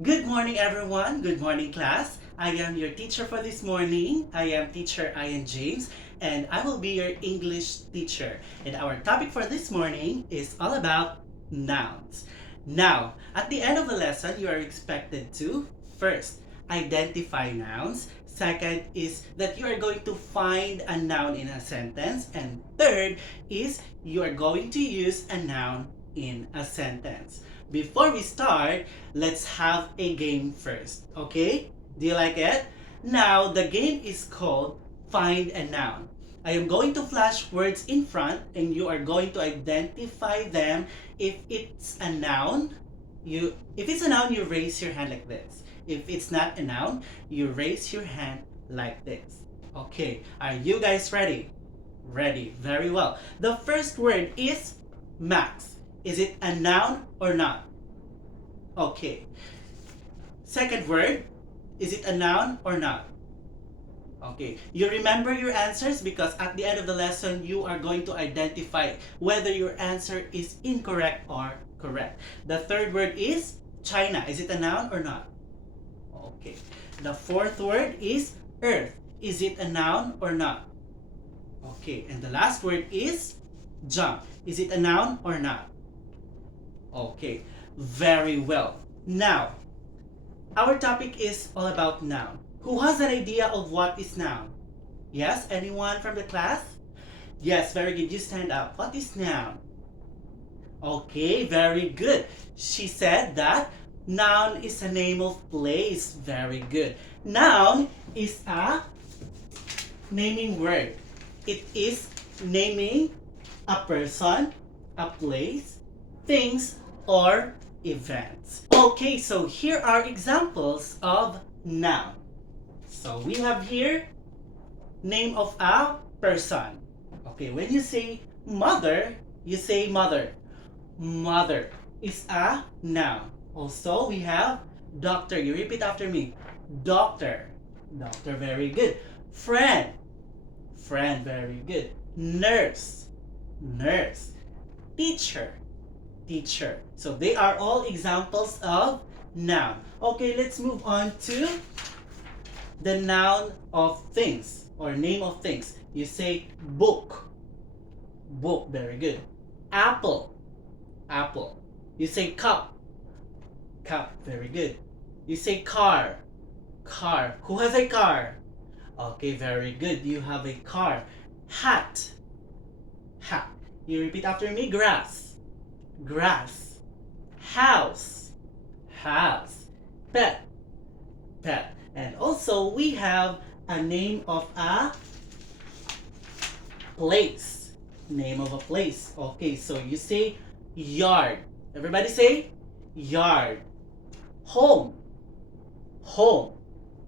Good morning, everyone. Good morning, class. I am your teacher for this morning. I am teacher Ian James, and I will be your English teacher. And our topic for this morning is all about nouns. Now, at the end of the lesson, you are expected to first identify nouns. Second is that you are going to find a noun in a sentence. And third is you are going to use a noun in a sentence. Before we start, let's have a game first, okay? Do you like it? Now, the game is called Find a Noun. I am going to flash words in front and you are going to identify them. If it's a noun, you raise your hand like this. If it's not a noun, you raise your hand like this. Okay, are you guys ready? Ready, very well. The first word is Max. Is it a noun or not? Okay. Second word, is it a noun or not? Okay. You remember your answers because at the end of the lesson, you are going to identify whether your answer is incorrect or correct. The third word is China. Is it a noun or not? Okay. The fourth word is Earth. Is it a noun or not? Okay. And the last word is jump. Is it a noun or not? Okay. Very well. Now, our topic is all about noun. Who has an idea of what is noun? Yes, anyone from the class? Yes, very good. You stand up. What is noun? Okay, very good. She said that noun is a name of place. Very good. Noun is a naming word. It is naming a person, a place, things, or events. Okay, so here are examples of noun. So we have here name of a person. Okay, when you say mother, you say mother. Mother is a noun. Also, we have doctor. You repeat after me. Doctor. Doctor, very good. Friend. Friend, very good. Nurse. Nurse. Teacher. Teacher. So they are all examples of noun. Okay, let's move on to the noun of things or name of things. You say book. Book, very good. Apple. Apple. You say cup. Cup, very good. You say car. Car. Who has a car? Okay, very good. You have a car. Hat. Hat. You repeat after me. Grass. Grass. House. House. Pet. Pet. And also we have a name of a place. Name of a place. Okay, so you say yard. Everybody say yard. Home. Home.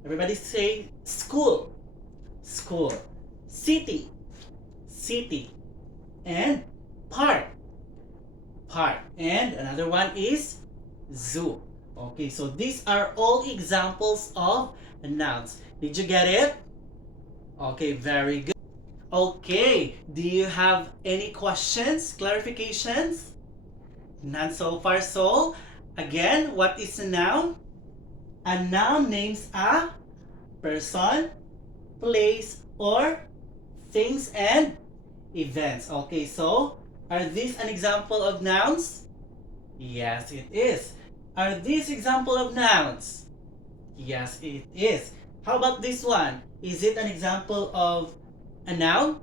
Everybody say school. School. City. City. And park. Park. And another one is zoo. Okay, so these are all examples of nouns. Did you get it? Okay, very good. Okay, do you have any questions, clarifications? None so far. So, again, what is a noun? A noun names a person, place, or things and events. Okay, so are these an example of nouns? Yes, it is. Are these example of nouns? Yes, it is. How about this one? Is it an example of a noun?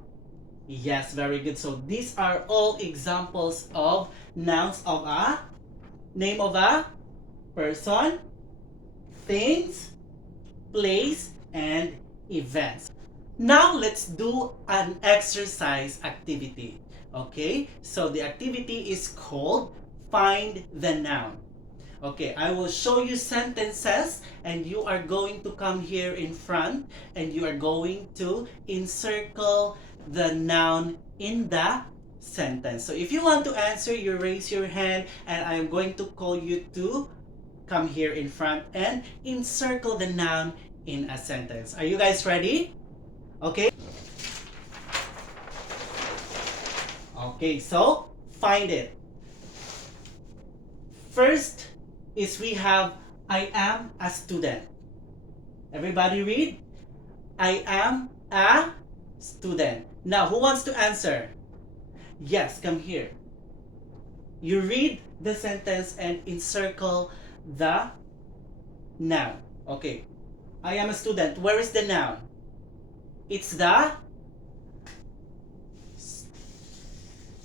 Yes, very good. So these are all examples of nouns of a name of a person, things, place, and events. Now let's do an exercise activity. Okay, so the activity is called Find the Noun. Okay, I will show you sentences and you are going to come here in front and you are going to encircle the noun in the sentence. So if you want to answer, you raise your hand and I am going to call you to come here in front and encircle the noun in a sentence. Are you guys ready? Okay? Okay, so find it. First is we have I am a student. Everybody read. I am a student. Now, who wants to answer? Yes, come here. You read the sentence and encircle the noun. Okay. I am a student. Where is the noun? It's the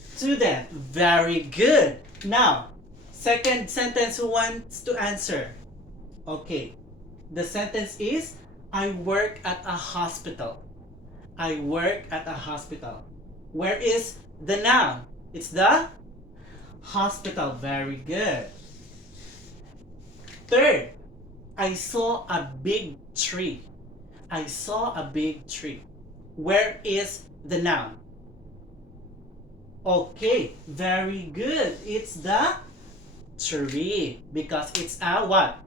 student. Very good. Now, second sentence, who wants to answer? Okay. The sentence is, I work at a hospital. I work at a hospital. Where is the noun? It's the hospital. Very good. Third, I saw a big tree. I saw a big tree. Where is the noun? Okay, very good. It's the tree because it's a what?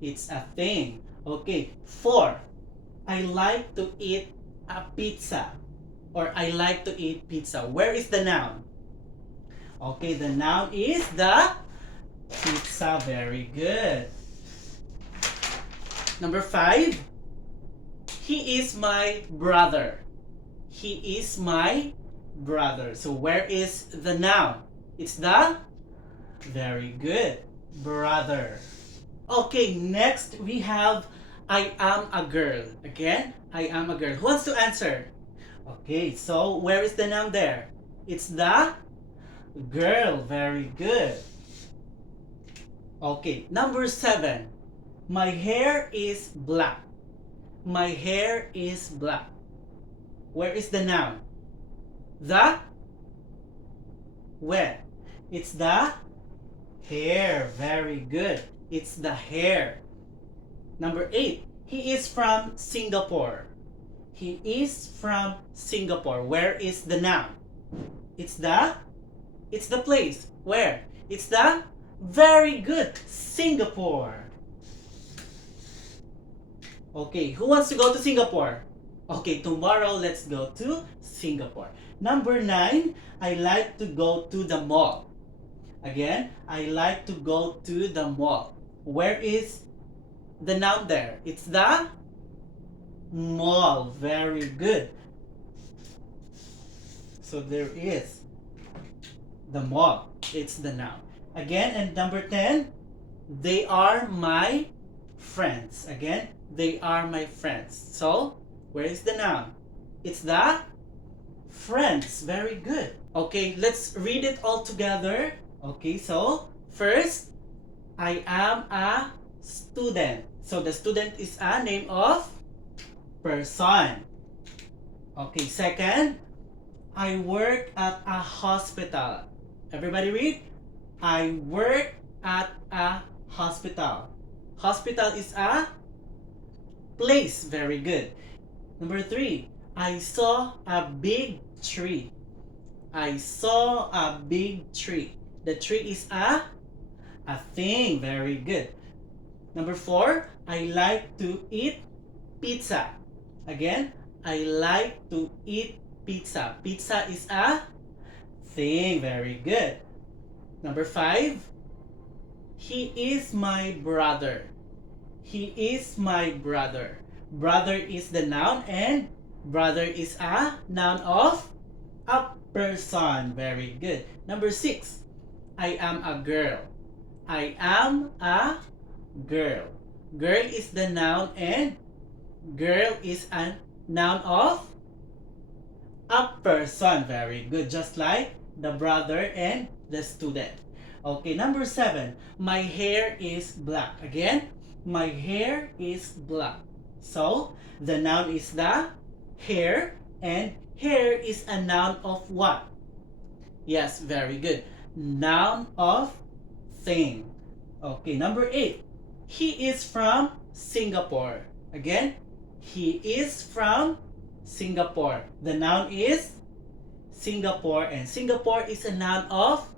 It's a thing. Okay, 4. I like to eat a pizza, or I like to eat pizza. Where is the noun? Okay, the noun is the pizza. Very good. Number 5. He is my brother. He is my brother. So where is the noun? It's the, very good, brother. Okay, next we have I am a girl. Again, I am a girl. Who wants to answer? Okay, so where is the noun there? It's the girl. Very good. Okay, number 7. My hair is black. My hair is black. Where is the noun? The, where? It's the hair. Very good. It's the hair. Number 8. He is from Singapore. He is from Singapore. Where is the noun? It's the place. Where? It's the, very good, Singapore. Okay, who wants to go to Singapore? Okay, tomorrow let's go to Singapore. Number 9, I like to go to the mall. Again, I like to go to the mall. Where is the noun there? It's the mall. Very good. So there is the mall. It's the noun. Again, and number 10, they are my friends. Again, they are my friends. So, where is the noun? It's the friends. Very good. Okay, let's read it all together. Okay, so first, I am a student. So the student is a name of person. Okay, second, I work at a hospital. Everybody read. I work at a hospital. Hospital is a place. Very good. Number 3, I saw a big tree. I saw a big tree. The tree is a thing. Very good. Number 4, I like to eat pizza. Again, I like to eat pizza. Pizza is a thing. Very good. Number 5, he is my brother. He is my brother. Brother is the noun and brother is a noun of a person. Very good. Number 6, I am a girl. I am a girl. Girl is the noun and girl is a noun of a person. Very good. Just like the brother and the student. Okay, number 7. My hair is black. Again, my hair is black. So, the noun is the hair, and hair is a noun of what? Yes, very good. Noun of thing. Okay, number 8. He is from Singapore. Again, he is from Singapore. The noun is Singapore, and Singapore is a noun of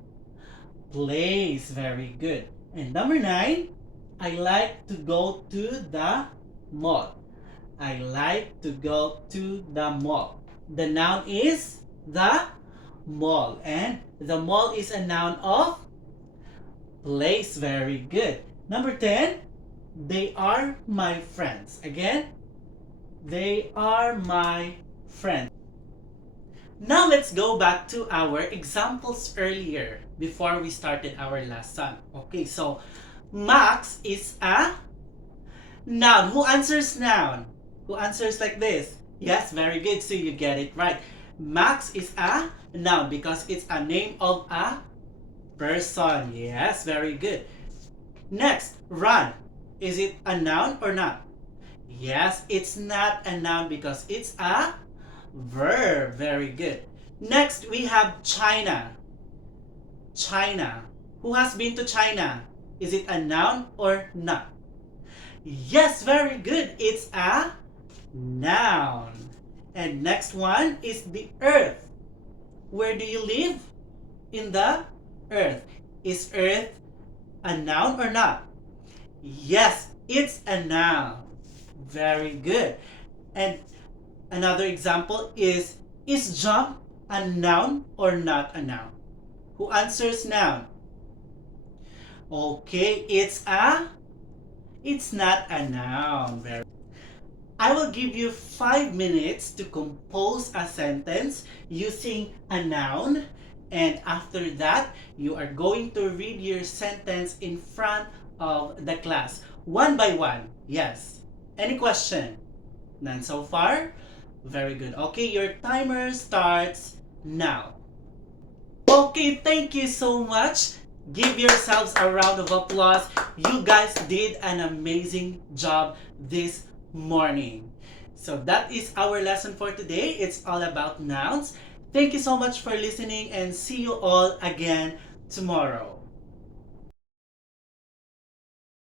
place. Very good. And number 9, I like to go to the mall. I like to go to the mall. The noun is the mall, and the mall is a noun of place. Very good. Number 10, They are my friends. Again, they are my friends. Now let's go back to our examples earlier before we started our lesson. Okay, so Max is a noun. Who answers noun? Who answers like this? Yes, very good. So you get it right. Max is a noun because it's a name of a person. Yes, very good. Next, run. Is it a noun or not? Yes, it's not a noun because it's a verb. Very good. Next, we have China. China. Who has been to China? Is it a noun or not? Yes, very good. It's a noun. And next one is the earth. Where do you live? In the earth. Is earth a noun or not? Yes, it's a noun. Very good. And another example is jump a noun or not a noun? Who answers noun? Okay, it's not a noun. Very. I will give you 5 minutes to compose a sentence using a noun, and after that, you are going to read your sentence in front of the class, one by one. Yes. Any question? None so far? Very good. Okay, your timer starts now. Okay, thank you so much. Give yourselves a round of applause. You guys did an amazing job this morning. So that is our lesson for today. It's all about nouns. Thank you so much for listening and see you all again tomorrow.